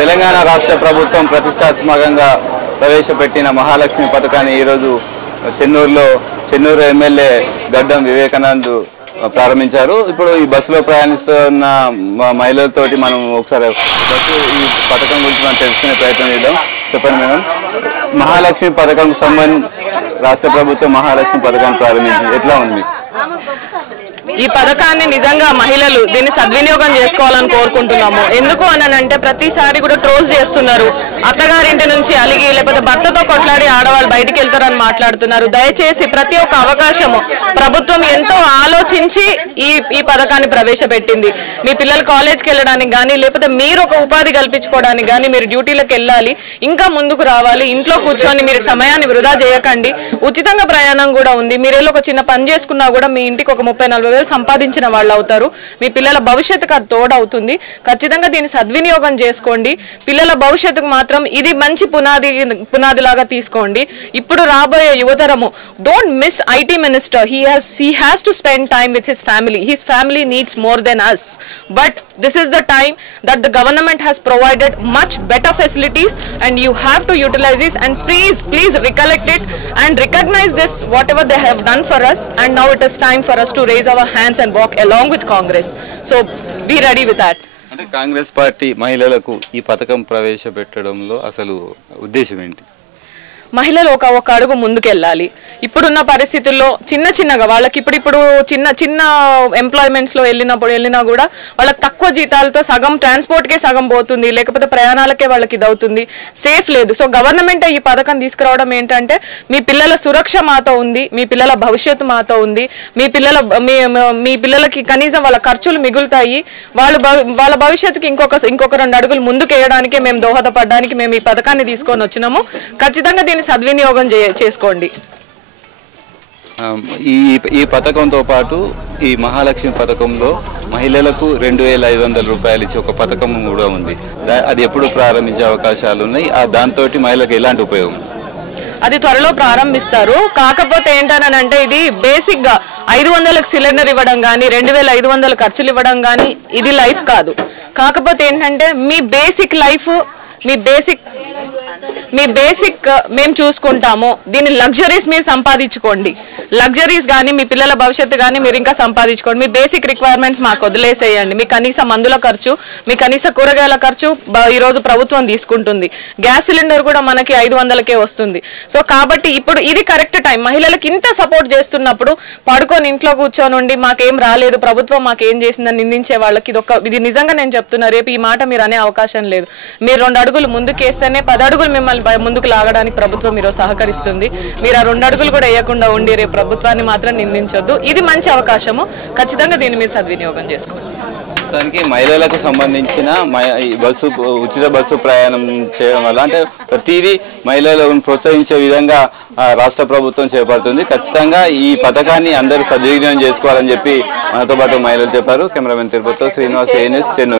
తెలంగాణ రాష్ట్ర ప్రభుత్వం ప్రతిష్టాత్మకంగా ప్రవేశపెట్టిన మహాలక్ష్మి పథకాన్ని ఈరోజు చెన్నూరు ఎమ్మెల్యే గడ్డం వివేకానంద్ ప్రారంభించారు. ఇప్పుడు ఈ బస్సులో ప్రయాణిస్తున్న మహిళలతోటి మనం ఒకసారి ఈ పథకం గురించి మనం తెలుసుకునే ప్రయత్నం చేద్దాం. చెప్పండి మేడం, మహాలక్ష్మి పథకం రాష్ట్ర ప్రభుత్వం మహాలక్ష్మి పథకాన్ని ప్రారంభించింది, ఎట్లా ఉంది మీకు? ఈ పథకాన్ని నిజంగా మహిళలు దీన్ని సద్వినియోగం చేసుకోవాలని కోరుకుంటున్నాము. ఎందుకు అనంటే ప్రతిసారి కూడా ట్రోల్స్ చేస్తున్నారు, అత్తగారింటి నుంచి అలిగి లేకపోతే భర్తతో కొట్లాడి ఆడవాళ్ళు బయటికి వెళ్తారని మాట్లాడుతున్నారు. దయచేసి ప్రతి ఒక్క అవకాశము ప్రభుత్వం ఎంతో ఆలోచించి ఈ పథకాన్ని ప్రవేశపెట్టింది. మీ పిల్లలు కాలేజ్కి వెళ్ళడానికి కానీ లేకపోతే మీరు ఒక ఉపాధి కల్పించుకోవడానికి కానీ మీరు డ్యూటీలకు వెళ్ళాలి, ఇంకా ముందుకు రావాలి. ఇంట్లో కూర్చొని మీరు సమయాన్ని వృధా చేయకండి. ఉచితంగా ప్రయాణం కూడా ఉంది. మీరు ఒక చిన్న పని చేసుకున్నా కూడా మీ ఇంటికి ఒక 30-40 వేలు సంపాదించిన వాళ్ళు అవుతారు. మీ పిల్లల భవిష్యత్తుకు అది తోడవుతుంది. ఖచ్చితంగా దీన్ని సద్వినియోగం చేసుకోండి. పిల్లల భవిష్యత్తుకు మాత్రం ఇది మంచి పునాది లాగా తీసుకోండి. ఇప్పుడు రాబోయే యువతరము don't miss IT minister. he has to spend time with his family needs more than us, but this is the time that the government has provided much better facilities and you have to utilize this, and please recollect it and recognize this whatever they have done for us, and now it is time for us to raise our hands and walk along with Congress. So be ready with that. అంటే Congress party మహిళలకు ఈ పథకం ప్రవేశపెట్టడంలో అసలు ఉద్దేశం ఏంటి? మహిళలు ఒక అడుగు ముందుకెళ్ళాలి. ఇప్పుడున్న పరిస్థితుల్లో చిన్నగా వాళ్ళకి ఇప్పుడు చిన్న ఎంప్లాయ్మెంట్స్లో వెళ్ళినా కూడా వాళ్ళకి తక్కువ జీతాలతో సగం ట్రాన్స్పోర్ట్కే సగం పోతుంది, లేకపోతే ప్రయాణాలకే వాళ్ళకి ఇది అవుతుంది, సేఫ్ లేదు. సో గవర్నమెంట్ ఈ పథకం తీసుకురావడం ఏంటంటే మీ పిల్లల సురక్ష మాతో ఉంది, మీ పిల్లల భవిష్యత్తు మాతో ఉంది, మీ పిల్లలకి కనీసం వాళ్ళ ఖర్చులు మిగులుతాయి, వాళ్ళ భవిష్యత్తుకి ఇంకొక 2 అడుగులు ముందుకు వేయడానికే మేము దోహదపడడానికి మేము ఈ పథకాన్ని తీసుకొని వచ్చినాము. ఖచ్చితంగా దీన్ని సద్వినియోగం చేసుకోండి. ఈ పథకంతో పాటు ఈ మహాలక్ష్మి పథకంలో మహిళలకు 2500 రూపాయలు ఇచ్చి ఒక పథకం కూడా ఉంది. అది ఎప్పుడు ప్రారంభించే అవకాశాలు ఉన్నాయి? దాంతో మహిళలకు ఎలాంటి ఉపయోగం? అది త్వరలో ప్రారంభిస్తారు. కాకపోతే ఏంటనంటే ఇది బేసిక్ గా 500లకు సిలిండర్ ఇవ్వడం కానీ 2500 ఖర్చులు ఇవ్వడం కానీ ఇది లైఫ్ కాదు. కాకపోతే ఏంటంటే మీ బేసిక్ లైఫ్ మీ బేసిక్ మేము చూసుకుంటాము. దీని లగ్జరీస్ మీరు సంపాదించుకోండి. లగ్జరీస్ కానీ మీ పిల్లల భవిష్యత్తు కానీ మీరు ఇంకా సంపాదించుకోండి. మీ బేసిక్ రిక్వైర్మెంట్స్ మాకు వదిలేసేయండి. మీ కనీస మందుల ఖర్చు, మీ కనీస కూరగాయల ఖర్చు ఈరోజు ప్రభుత్వం తీసుకుంటుంది. గ్యాస్ సిలిండర్ కూడా మనకి 500కే వస్తుంది. సో కాబట్టి ఇప్పుడు ఇది కరెక్ట్ టైం. మహిళలకు ఇంత సపోర్ట్ చేస్తున్నప్పుడు పడుకొని ఇంట్లో కూర్చొని ఉండి మాకేం రాలేదు, ప్రభుత్వం మాకేం చేసిందని నిందించే వాళ్ళకి ఇది నిజంగా నేను చెప్తున్నా, రేపు ఈ మాట మీరు అనే అవకాశం లేదు. మీరు 2 అడుగులు ముందుకేస్తేనే 10 అడుగులు మిమ్మల్ని ముందుకు లాగడానికి ప్రభుత్వం ఈరోజు సహకరిస్తుంది. మీరు ఆ 2 అడుగులు కూడా వేయకుండా ఉండి రేపు ప్రభుత్వాన్ని మాత్రం నిందించొద్దు. ఇది మంచి అవకాశము. ఖచ్చితంగా దీన్ని మీరు సద్వినియోగం చేసుకోండి. దానికి మహిళలకు సంబంధించిన ఉచిత బస్సు ప్రయాణం చేయడం వల్ల అంటే ప్రతిదీ మహిళలను ప్రోత్సహించే విధంగా రాష్ట్ర ప్రభుత్వం చేపడుతుంది. ఖచ్చితంగా ఈ పథకాన్ని అందరూ సద్వినియోగం చేసుకోవాలని చెప్పి మనతో పాటు మహిళలు చెప్పారు. కెమెరామెన్ తిరుపతితో శ్రీనివాస్, చెన్నూరు.